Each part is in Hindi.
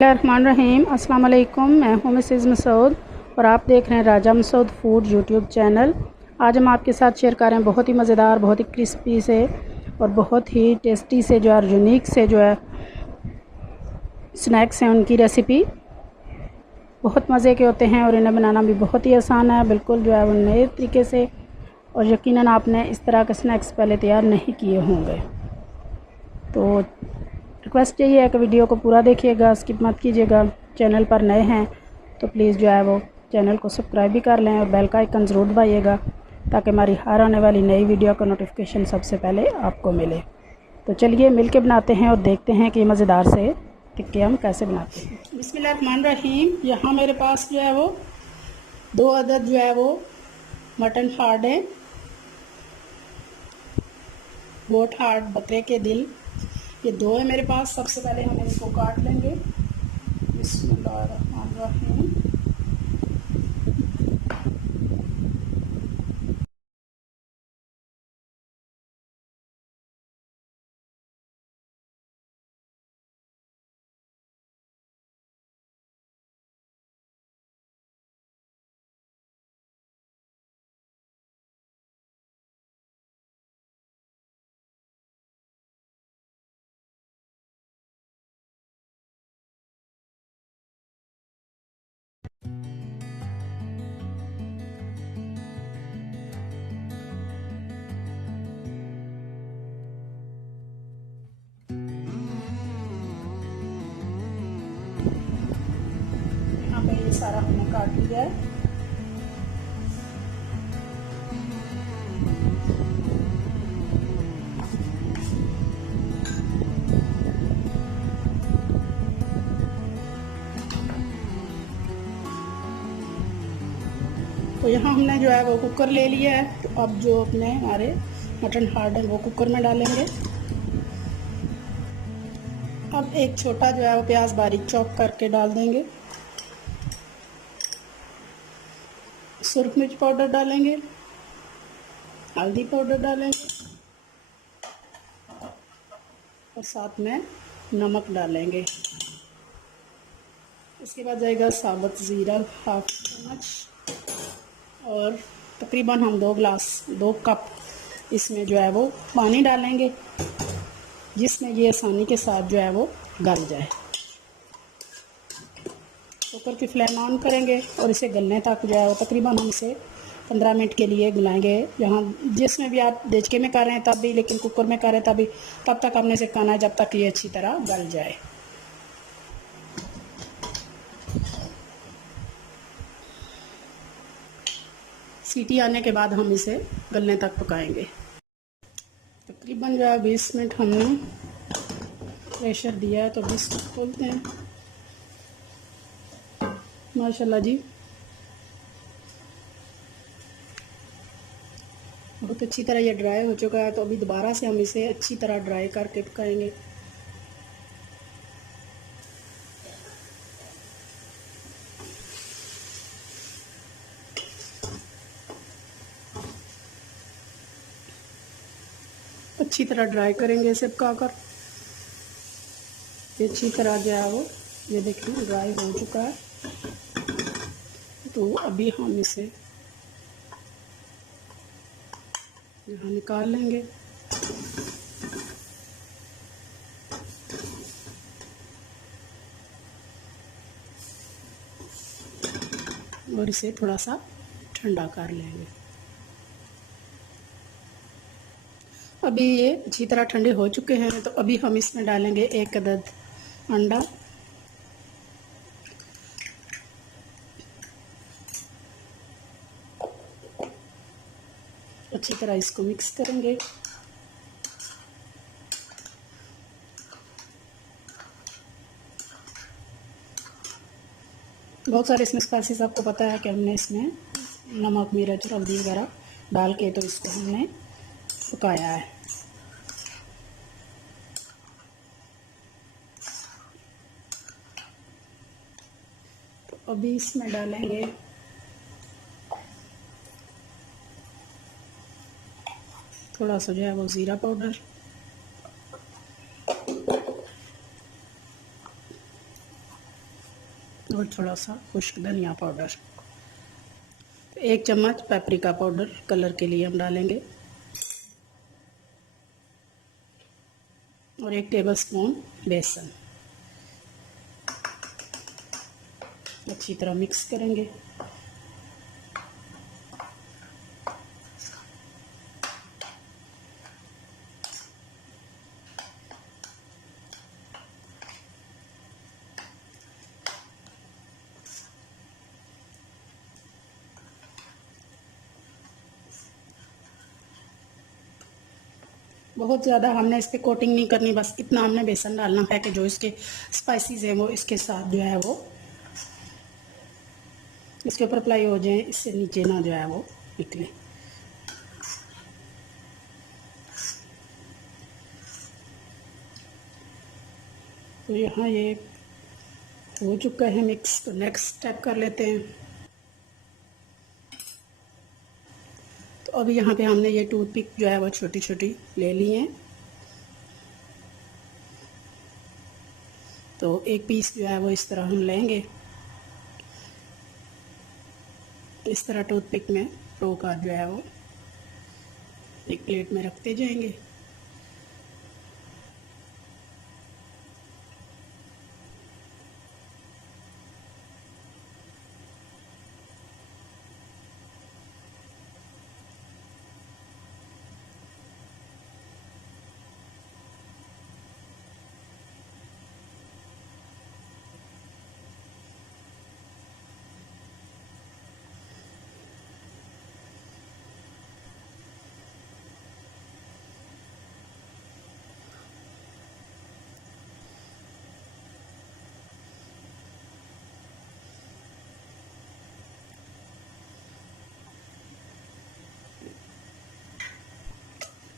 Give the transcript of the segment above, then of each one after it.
बिस्मिल्लाहिर्रहमानिर्रहीम। अस्सलाम वालेकुम। मैं हूं मिसेज़ मसूद और आप देख रहे हैं राजा मसूद फूड यूट्यूब चैनल। आज हम आपके साथ शेयर कर रहे हैं बहुत ही मज़ेदार, बहुत ही क्रिस्पी से और बहुत ही टेस्टी से जो है यूनिक से जो है स्नैक्स हैं, उनकी रेसिपी बहुत मज़े के होते हैं और इन्हें बनाना भी बहुत ही आसान है, बिल्कुल जो है वो नए तरीके से। और यकीनन आपने इस तरह के स्नैक्स पहले तैयार नहीं किए होंगे। तो रिक्वेस्ट यही है कि वीडियो को पूरा देखिएगा, स्किप मत कीजिएगा। चैनल पर नए हैं तो प्लीज़ जो है वो चैनल को सब्सक्राइब भी कर लें और बेल का आइकन ज़रूर दबाइएगा ताकि हमारी हर आने वाली नई वीडियो का नोटिफिकेशन सबसे पहले आपको मिले। तो चलिए मिलके बनाते हैं और देखते हैं कि मज़ेदार से टिक्के हम कैसे बनाते हैं। बिस्मिल्लाहिर्रहमानिर्रहीम। यहाँ मेरे पास जो है वो 2 अदद जो है वो मटन हार्ड है, गोट हार्ड, बकरे के दिल, ये 2 है मेरे पास। सबसे पहले हम इसको काट लेंगे। बिस्मिल्लाहिर्रहमानिर्रहीम। यहाँ पे ये सारा हमने काट लिया है। तो यहाँ हमने जो है वो कुकर ले लिया है। तो अब जो अपने हमारे मटन हार्ड है वो कुकर में डालेंगे। अब एक छोटा जो है वो प्याज बारीक चॉप करके डाल देंगे। सुरख मिर्च पाउडर डालेंगे, हल्दी पाउडर डालेंगे और साथ में नमक डालेंगे। इसके बाद जाएगा साबुत ज़ीरा हाफ चम्मच और तकरीबन हम 2 कप इसमें जो है वो पानी डालेंगे, जिसमें ये आसानी के साथ जो है वो गल जाए। कुकर की फ्लेम ऑन करेंगे और इसे गलने तक जो है वो तकरीबन हम इसे 15 मिनट के लिए गलाएंगे। यहाँ जिसमें भी आप देचके में कर रहे हैं तब भी, लेकिन कुकर में करें तभी, तब तक हमने सिखाना है जब तक ये अच्छी तरह गल जाए। सीटी आने के बाद हम इसे गलने तक पकाएंगे। तकरीबन जो है 20 मिनट हमने प्रेशर दिया है, तो 20 मिनट खोलते हैं। माशाल्लाह जी, बहुत अच्छी तरह ये ड्राई हो चुका है। तो अभी दोबारा से हम इसे अच्छी तरह ड्राई करके पकाएंगे। अच्छी तरह ड्राई करेंगे इसे पकाकर। ये अच्छी तरह जो है वो, ये देखिए ड्राई हो चुका है। तो अभी हम इसे यहाँ निकाल लेंगे और इसे थोड़ा सा ठंडा कर लेंगे। अभी ये अच्छी तरह ठंडे हो चुके हैं। तो अभी हम इसमें डालेंगे 1 अदद अंडा। अच्छी तरह इसको मिक्स करेंगे। बहुत सारे इसमें स्पाइसेस आपको पता है कि हमने इसमें नमक, मिर्च, हल्दी वगैरह डाल के तो इसको हमने पकाया है। तो अभी इसमें डालेंगे थोड़ा सा जो है वो ज़ीरा पाउडर, और थोड़ा सा खुश्क धनिया पाउडर। 1 चम्मच पेपरिका पाउडर कलर के लिए हम डालेंगे और 1 टेबलस्पून बेसन। अच्छी तरह मिक्स करेंगे। बहुत ज़्यादा हमने इस पर कोटिंग नहीं करनी, बस इतना हमने बेसन डालना है कि जो इसके स्पाइसेस हैं वो इसके साथ जो है वो इसके ऊपर अप्लाई हो जाए, इससे नीचे ना जो है वो निकले। तो यहाँ ये हो चुका है मिक्स, तो नेक्स्ट स्टेप कर लेते हैं। तो अभी यहाँ पे हमने ये टूथपिक जो है वो छोटी छोटी ले ली है। तो एक पीस जो है वो इस तरह हम लेंगे, इस तरह टूथपिक में टो का जो है वो एक प्लेट में रखते जाएंगे।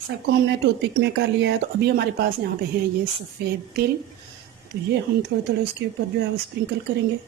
सबको हमने टूथपिक में कर लिया है। तो अभी हमारे पास यहाँ पे है ये सफ़ेद तिल, तो ये हम थोड़े थोड़े उसके ऊपर जो है वो स्प्रिंकल करेंगे।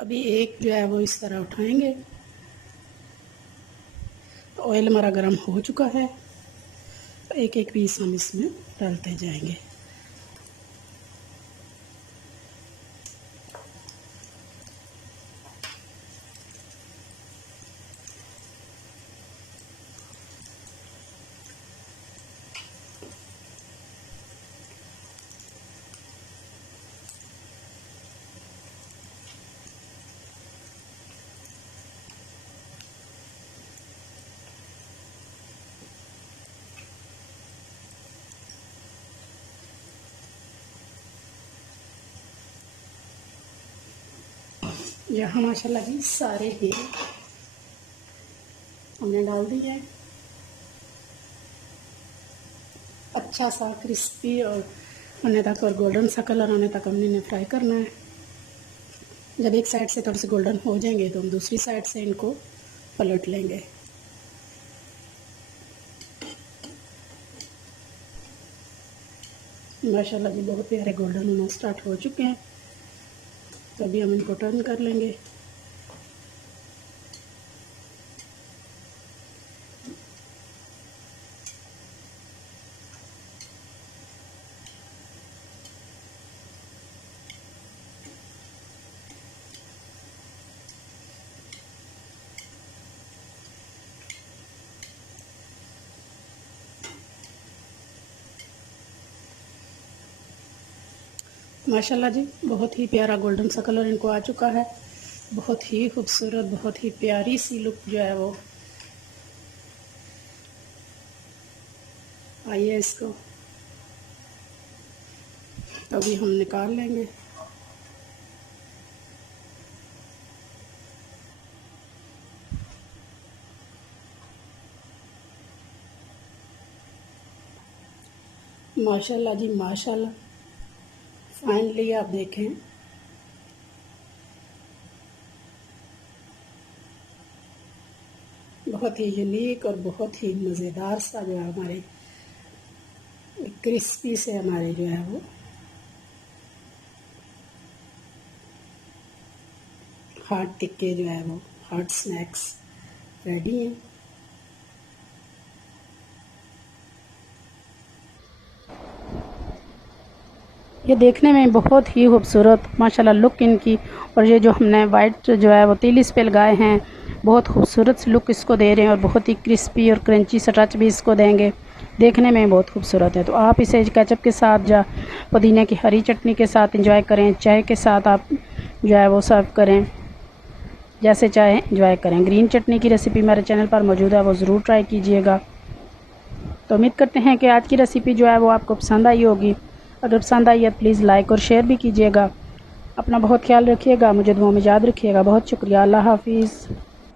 अभी एक जो है वो इस तरह उठाएंगे। तो ऑयल हमारा गर्म हो चुका है, तो एक एक पीस हम इसमें डालते जाएंगे। यहाँ माशाल्लाह जी सारे ही हमने डाल दिए हैं। अच्छा सा क्रिस्पी और होने तक और गोल्डन सा कलर आने तक हमने इन्हें फ्राई करना है। जब एक साइड से थोड़े से गोल्डन हो जाएंगे तो हम दूसरी साइड से इनको पलट लेंगे। माशाल्लाह जी बहुत प्यारे गोल्डन होना स्टार्ट हो चुके हैं। तो अभी हम इनको टर्न कर लेंगे। माशाल्लाह जी बहुत ही प्यारा गोल्डन सा कलर इनको आ चुका है। बहुत ही खूबसूरत, बहुत ही प्यारी सी लुक जो है वो आई है इसको। तो अभी हम निकाल लेंगे। माशाल्लाह जी माशाल्लाह। फाइनली आप देखें, बहुत ही यूनिक और बहुत ही मज़ेदार सा जो है हमारे क्रिस्पी से हमारे जो है वो हार्ट टिक्के जो है वो हार्ट स्नैक्स रेडी हैं। ये देखने में बहुत ही खूबसूरत माशाल्लाह लुक इनकी, और ये जो हमने वाइट जो है वो तिल इस पे लगाए हैं, बहुत खूबसूरत लुक इसको दे रहे हैं और बहुत ही क्रिस्पी और क्रंची सा टच भी इसको देंगे। देखने में बहुत खूबसूरत है। तो आप इसे केचप के साथ या पुदीने की हरी चटनी के साथ इंजॉय करें, चाय के साथ आप जो है वो सर्व करें, जैसे चाहे इंजॉय करें। ग्रीन चटनी की रेसिपी मेरे चैनल पर मौजूद है, वो ज़रूर ट्राई कीजिएगा। तो उम्मीद करते हैं कि आज की रेसिपी जो है वो आपको पसंद आई होगी। अगर पसंद आई है प्लीज़ लाइक और शेयर भी कीजिएगा। अपना बहुत ख्याल रखिएगा, मुझे दुआ में याद रखिएगा। बहुत शुक्रिया। अल्लाह हाफिज़।